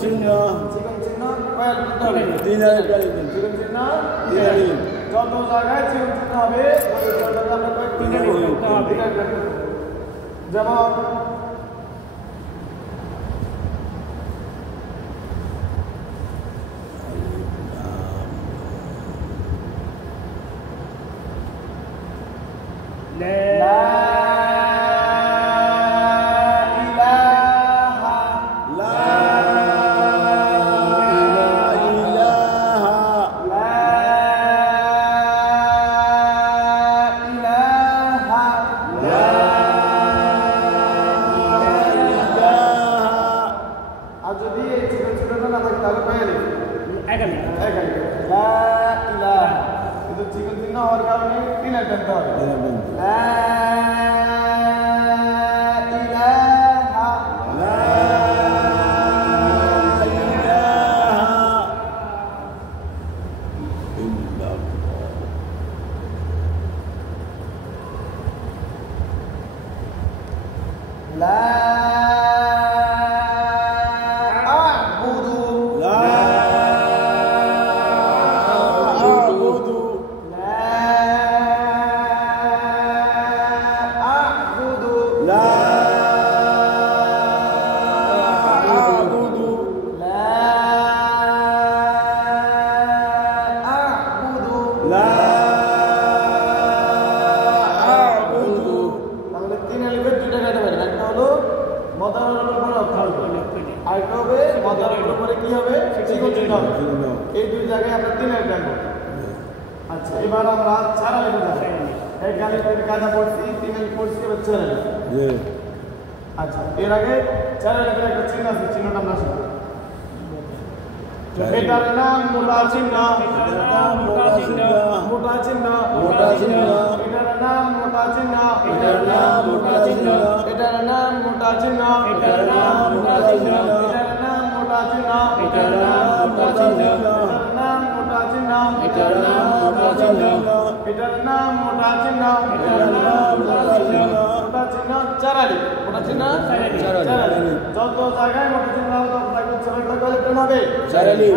চিহ্ন কয়েল করতে হবে 3 আলিফ কালি দিন চিকন চিহ্ন 3 আলিফ যত জায়গায় চিকন চিহ্ন হবে ওই জায়গায় আমরা কয়েক 3 আলিফ করতে হবে যেমন এই দুই জায়গায় আমরা 3 আলিফ দেব আচ্ছা এবার আমরা 4 আলিফ দেব এক আলিফের কায়দা পড়ছি 3 আলিফ পড়ছি এবার 4 আলিফ জি আচ্ছা এর আগে 4 আলিফের একটা চিহ্ন আছে চিহ্নটা আমরা শিখব এটার নাম মোটা চিহ্ন এটার নাম মোটা চিহ্ন মোটা চিহ্ন মোটা চিহ্ন এটার নাম মোটা চিহ্ন এটার নাম মোটা চিহ্ন এটার নাম মোটা চিহ্ন এটার নাম মোটা চিহ্ন এটার নাম মোটা চিহ্ন এটার নাম মোটা চিহ্ন এটার নাম মোটা চিহ্ন এটার নাম মোটা চিহ্ন এটার নাম মোটা চিহ্ন এটার নাম মোটা চিহ্ন মোটা চিহ্ন 4 আলিফ মোটা চিহ্ন 4 আলিফ যত জায়গায় মোটা চিহ্ন হবে তত জায়গায় 4 আলিফ হবে 4 আলিফ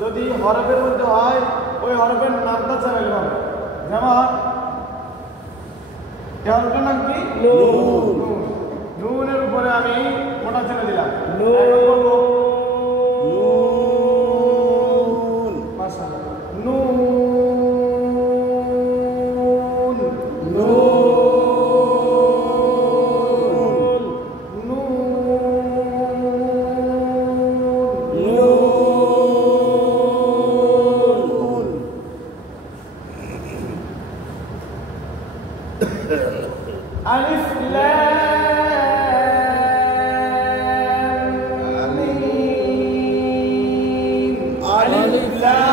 যদি হরফের মধ্যে হয় ওই হরফের নামটা 4 আলিফ হবে যেমন এই হরফের নাম কি নুন নুনের উপরে আমি মোটা চিহ্ন দিলাম নুন মাশাআল্লাহ নুন Alif Lam Mim Alif Lam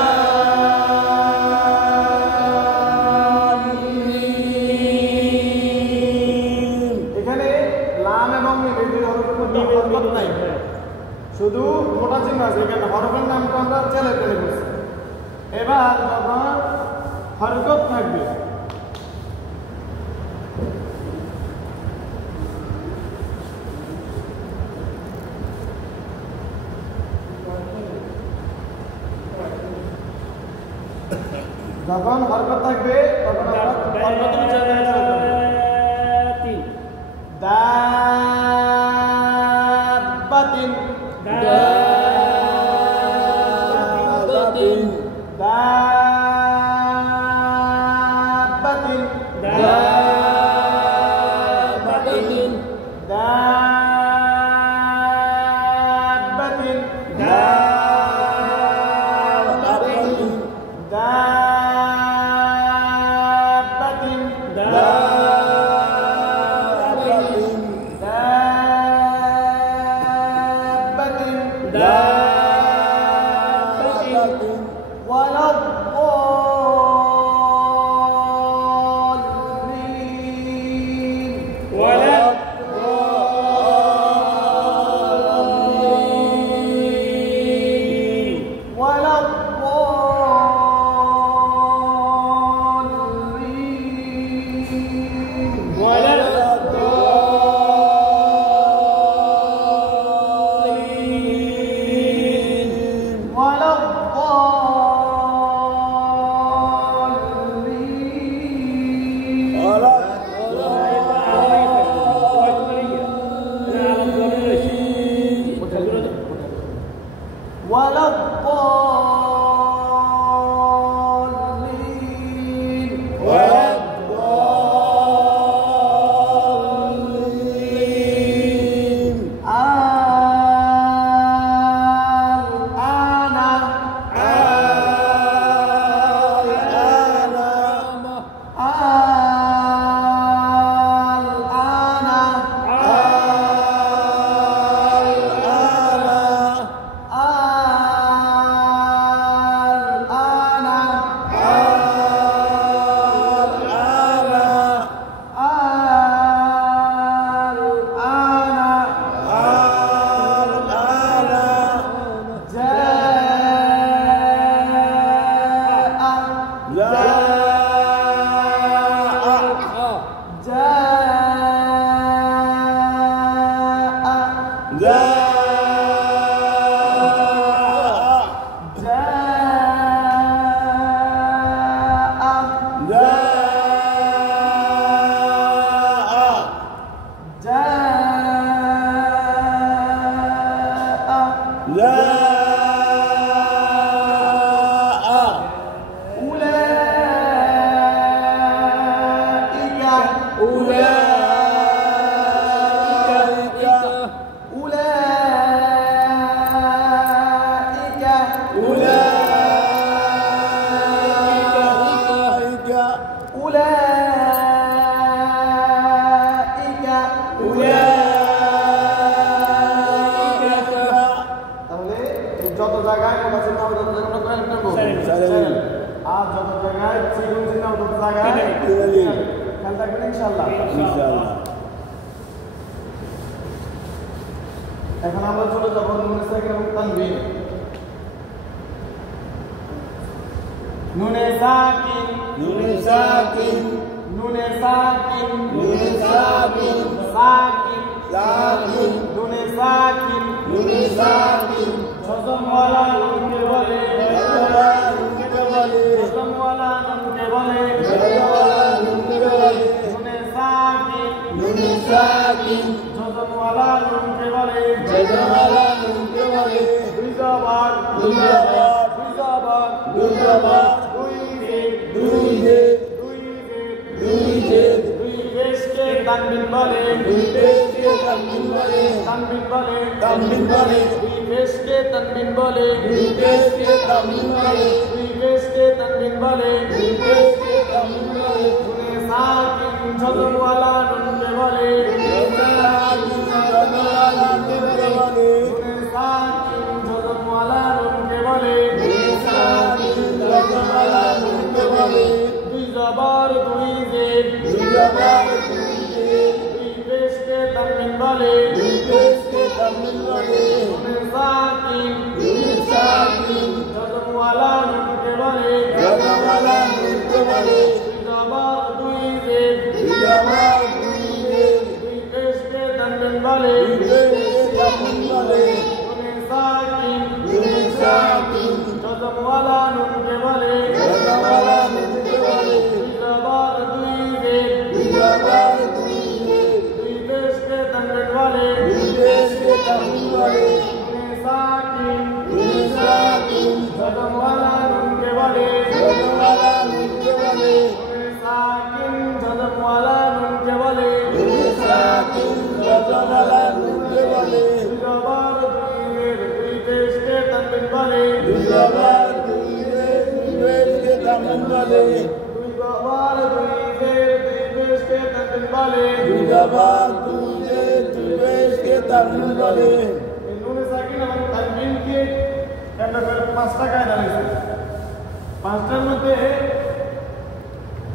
Mim এখানে লাম এবং মিম এই দুই হরফের মধ্যে হরকত নাই শুধু মোটা চিহ্ন আছে এখানে হরফের নামটা আমরা চেলে ফেলে বলছি এবার যখন হরকত থাকবে যখন হরকত থাকবে তখন আমরা হরকত উচ্চারণ করতে দাব্বাতিন দাব্বাতিন দাব্বাতিন দাব্বাতিন দাব্বাতিন এখন আমরা চলে যাব নুনে সাকিন এবং তানবিন। নুনে সাকিন নুনে সাকিন নুনে সাকিন নুনে সাকিন সাকিন সাকিন নুনে সাকিন নুনে সাকিন জজম ওয়ালা নুনকে বলে নুনকে বলে জজম ওয়ালা নুনকে বলে নুনকে বলে নুনে সাকিন নুনে সাকিন জজম ওয়ালা নুনকে বলে জজমালা নুনকে বলে দুই জবর দুই জবর দুই জবর দুই জবর দুই জেদ দুই জেদ দুই জেদ দুই জেদ দুই পেশকে তানবিন বলে দুই পেশকে তানবিন বলে তানবিন বলে তানবিন বলে দুই পেশকে তানবিন বলে দুই পেশকে তানবিন বলে দুই পেশকে তানবিন বলে দুই পেশকে তানবিন বলে নুনে সাকিন জজম ওয়ালা নুনকে বলে জজমালা নুনকে বলে নুনে সাকিন জজম ওয়ালা নুনকে বলে জজমালা নুনকে বলে দুই জবর দুই জেদ দুই জবর দুই জেদ দুই পেশকে তানবিন বলে দুই পেশকে তানবিন বলে নুনে সাকিন নুনে সাকিন জজম ওয়ালা নুনকে বলে জজমালা নুনকে বলে দুই জবর দুই জেদ দুই জবর দুই জেদ দুই পেশকে তানবিন বলে দুই পেশকে তানবিন বলে নুনে সাকিন নুনে সাকিন জজম ওয়ালা নুনকে বলে জজমালা নুনকে বলে দুই জবর দুই জেদ দুই জবর দুই জেদ দুই পেশকে তানবিন বলে দুই পেশকে তানবিন বলে নুনে সাকিন নুনে সাকিন জজম ওয়ালা নুনকে বলে জজমালা নুনকে বলে নুনে সাকিন জজম ওয়ালা নুনকে বলে নুনে সাকিন জজমালা নুনকে বলে দুই জবর দুই জেদ দুই পেশকে তানবিন বলে দুই জবর দুই জেদ দুই পেশকে তানবিন বলে দুই জবর দুই জেদ দুই পেশকে তানবিন বলে দুই জবর দুই জেদ দুই পেশকে তানবিন বলে এই নুনে সাকিন এবং তানবিনকে একটা করে পাঁচটা কায়দা রয়েছে। পাঁচটার মধ্যে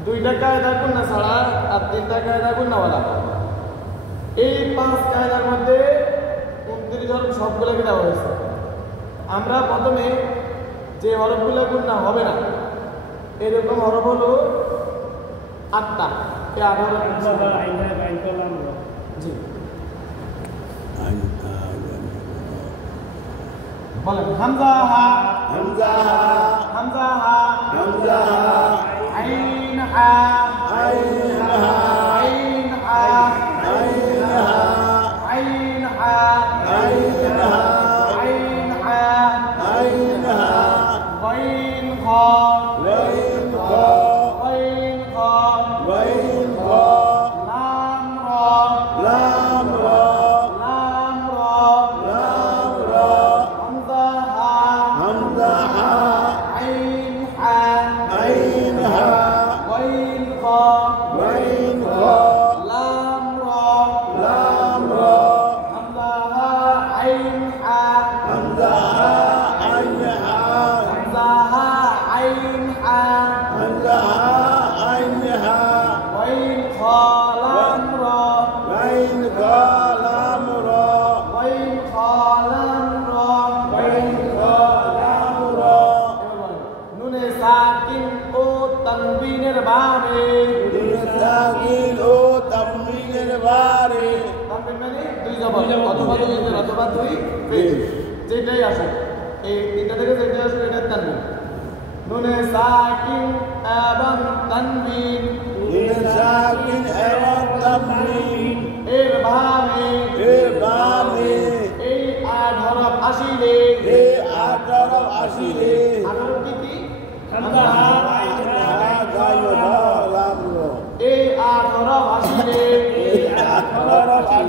দুইটা কায়দা গুণনা ছাড়া আর তিনটা কায়দা গুণনাওয়ালা। এই পাঁচ কায়দার মধ্যে 29 হরফ সবগুলোকে দেওয়া হয়েছে। আমরা প্রথমে যে হরফগুলো গুণনা হবে না এরকম হরফ হলো 8টা। এই 8 হরফ জি বলেন হামজা হা হামজা হামজা হা হামজা আইন হা আইন হা আইন হা আইন হা আইন হা আইন হা আইন হা আইন হা গইন খ ওয়াইন খ গইন খ ওয়াইন খ লাম র লাম র লাম র লাম র হামজা হা হামজা হা আইন হা আইন হা গইন খ ওয়াইন খ লাম র লাম র হামজা হা আইন হা হামজা হা আইন হা হামজা হা আইন হা হামজা হা আইন হা গইন খ লাম র ওয়াইন খ লাম র গইন খ লাম র ওয়াইন খ লাম র নুনে সাকিন ও তানবিনের বারে নুনে সাকিন ও তামরিনের বারে তানবিন মানে দুই জবর অথবা দুই জের অথবা দুই পেশ যেটাই আসে এই তিনটা থেকে যেটাই আসে এটা তানবিন নুনে সাকিন এবং তানবিন নুনে সাকিন এবং তামরিন এর ভার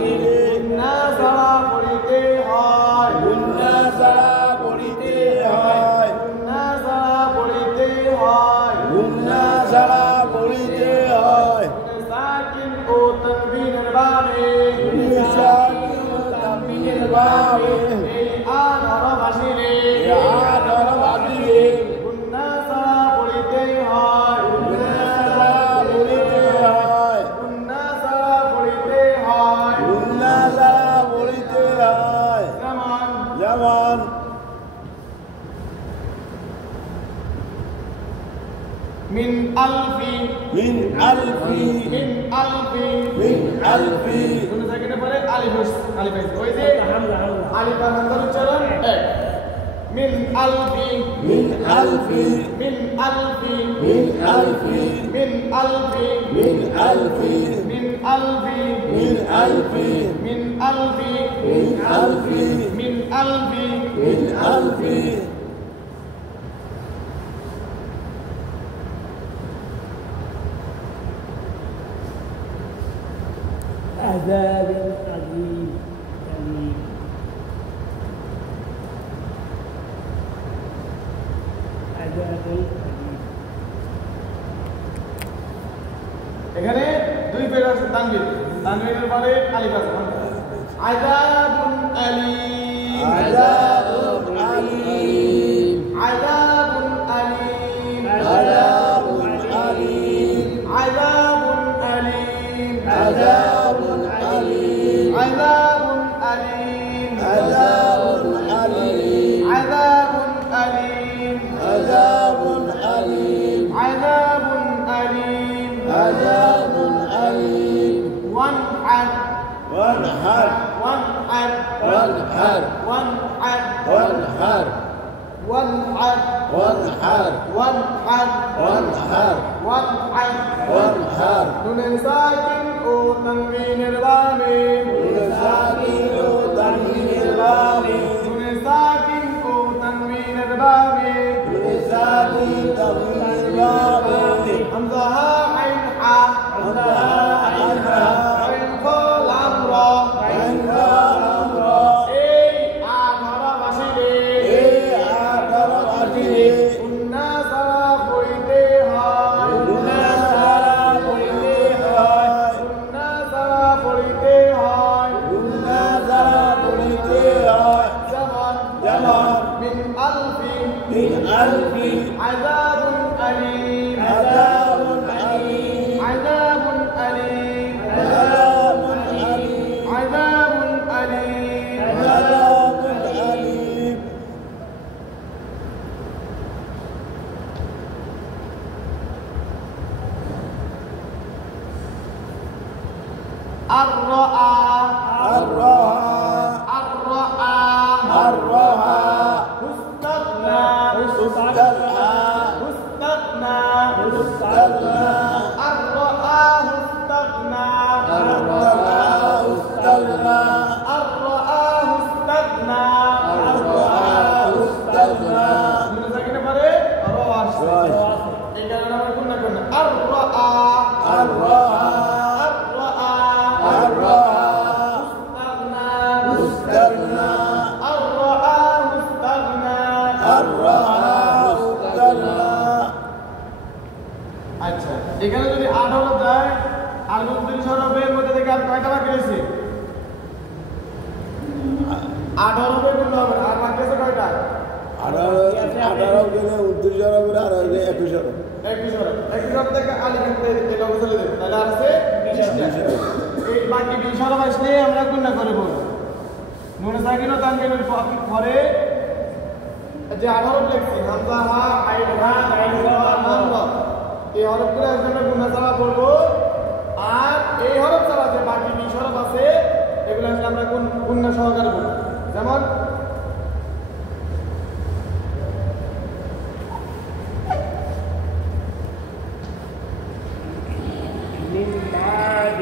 থাকিলে গুন্না ছাড়া পড়িতে হয় গুন্না ছাড়া পড়িতে হয় গুন্না ছাড়া পড়িতে হয় গুন্না ছাড়া পড়িতে হয় সাকিন ও তানবিনের বাবে তামিনের বাবে এই আধার ভাসিলে আদর বাদিলে গুন্না ছাড়া পড়িতে হয় গুন্না ছাড়া পড়িতে হয় গুন্না ছাড়া পড়িতে হয় গুন্না ছাড়া পড়িতে হয় যেমন যেমন মিন আলফি মিন আলফি মিন আলফি মিন আলফি কোন জায়গায় পরে আলিফ আলিফ ওই যে আলিফ আর হামজার উচ্চারণ এক মিন আলফি মিন আলফি মিন আলফি মিন আলফি মিন আলফি মিন আলফি মিন আলফি মিন আলফি মিন আলফি মিন আলফি মিন আলফি মিন আলফি عذاب أليم أليم عذاب أليم এখানে দুই পেজ আছে তানবির তানবিরের পরে আলিফ আছে আযাবুন আলীম আযাবুন আলীম আযাবুন আলীম আযাবুন আলীম আযাবুন আলীম আযাবুন আলীম আযাবুন আলীম আযাবুন আলীম আযাবুন আলীম আযাবুন আলীম আযাবুন আলীম আযাবুন আলীম ওয়ানহার وانحر وانحر وانحر وانحر وانحر وانحر وانحر وانحر وانحر وانحر وانحر নুন সাকিন ও তানবিনের বাবে ولسانه تنوين البابي নুন সাকিন ও তানবিনের বাবে ولسانه تنوين البابي হামজা হা আইন হা عندها عنها আইন কল আমরা عند الأمر এই আধারা বাসিলে إيه عبر الأجل গুন্না ছাড়া পড়িতে হয় كنا سلام إليها গুন্না ছাড়া পড়িতে হয় كنا سلام إليها যেমন যেমন মিন আলফি من ألف আযাবুন আলীম عذاب أليم আযাবুন আলীম عذاب أليم আযাবুন আলীম عذاب أليم الرأى الرها الرأى الرها استغنى استغنى استغنى استغنى الرآه استغنى الرها استغنى الرآه استغنى الرها استغنى দুটো সেকেন্ডে পরে র আসছে এই কারণে আমরা কোন না কোন الرأى الرها الرأى الرها استغنى استغنى الرآه استغنى الرها استغنى আচ্ছা এখানে যদি 8 হলো যায় আর 29 হরফের মধ্যে থেকে আর কয়টা বাকি রয়েছে 8 হরফে কোন হবে আর বাকি আছে কয়টা 18 গেলে 29 হরফ আর 21 হরফ 21 হরফ 21 হরফ থেকে আলিফ এই লগে চলে যাবে তাহলে আর আছে 20টা এই বাকি 20 হরফ আসলে আমরা গুণনা করে বলবো নুন সাকিন ও তানবিনের পরে যে 8 হরফ লিখছি হামজা হা আইন হা আইন রা হামজা এই হরফগুলো আজকে আমরা গুণনা ছাড়া পড়বো আর এই হরফ ছাড়া যে বাকি 20 হরফ আছে এগুলো আসলে আমরা গুণনা সহকারে পড়বো যেমন من بعد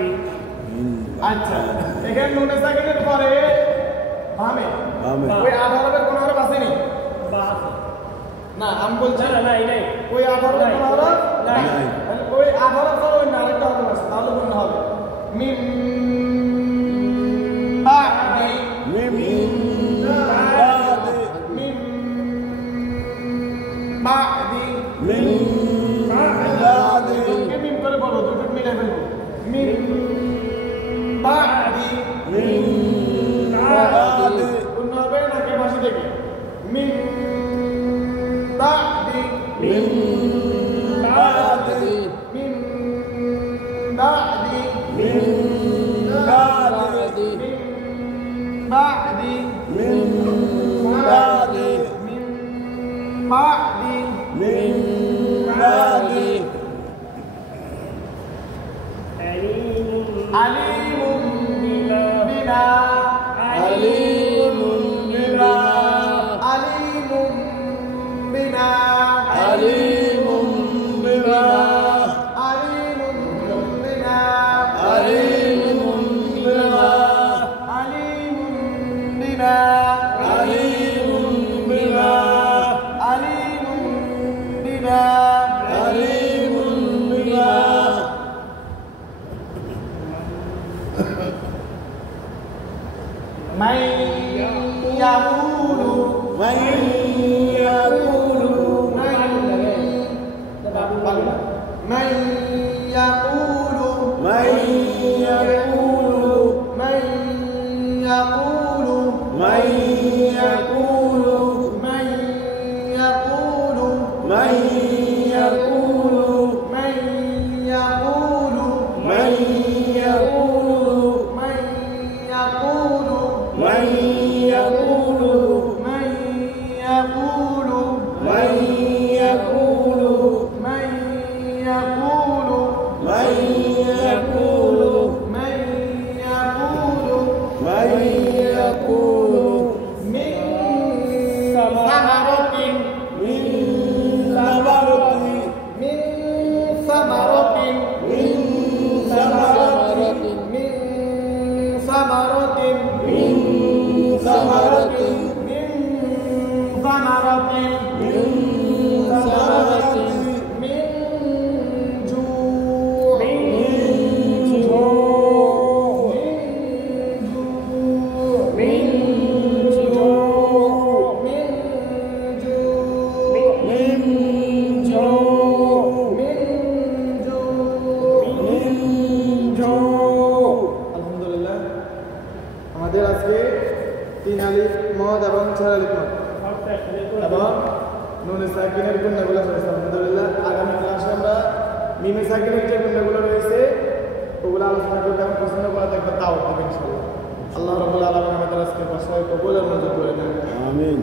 আচ্ছা এখানে নুনে সাকিনের পরে বামে বামে। ওই 8 হরফের কোন হরফ আসেনি بعد না আমি বলছি لا لا لا ওই 8 হরফের কোন হরফ নাই। তাহলে ওই 8 হরফ ছাড়া ওই আরেকটা হরফ আছে তাহলে গুণ হবে মিম বাদি পূর্ণ হবে নাকের পাশে থেকে মিন বাদি মিন বাদি মিন বাদি মিন বাদি মিন বাদি মিন বাদি মিন বাদি মিন বাদি আলিমুম বিনা আলিমুন বিনা আলিমুম বিনা আলিমুন বিনা আলিমুম বিনা আলিমুন বিনা আলিমুম বিনা আলিমুন বিনা আলিমুম বিনা আলিমুন বিনা من يقول من يقول من يقول من يقول من يقول من يقول من يقول من يقول من يقول من يقول من يقول من يقول من يقول من يقول من يقول من يقول من يقول من يقول من ثمرة من ثمرة من ثمرة من ثمرة من ثمرة من ثمرة من ثمرة من ثمرة من جوع من جوع من جوع من من جوع جوع من جوع من جوع من جوع আলহামদুলিল্লাহ আমাদের আজকে 3 আলিফ মদ এবং 4 আলিফ মদ এবং নুনে সাকিনের গুণগুলো রয়েছে আলহামদুলিল্লাহ আগামী ক্লাসে আমরা মিমে সাকিনের যে গুণগুলো রয়েছে ওগুলো আলোচনা করতে এবং পছন্দ করা দেখবে তাও হবে ইনশাআল্লাহ আল্লাহ রাব্বুল আলামিন আমাদের আজকে ভাষায় কবুল আর মঞ্জুর করে দেন آمين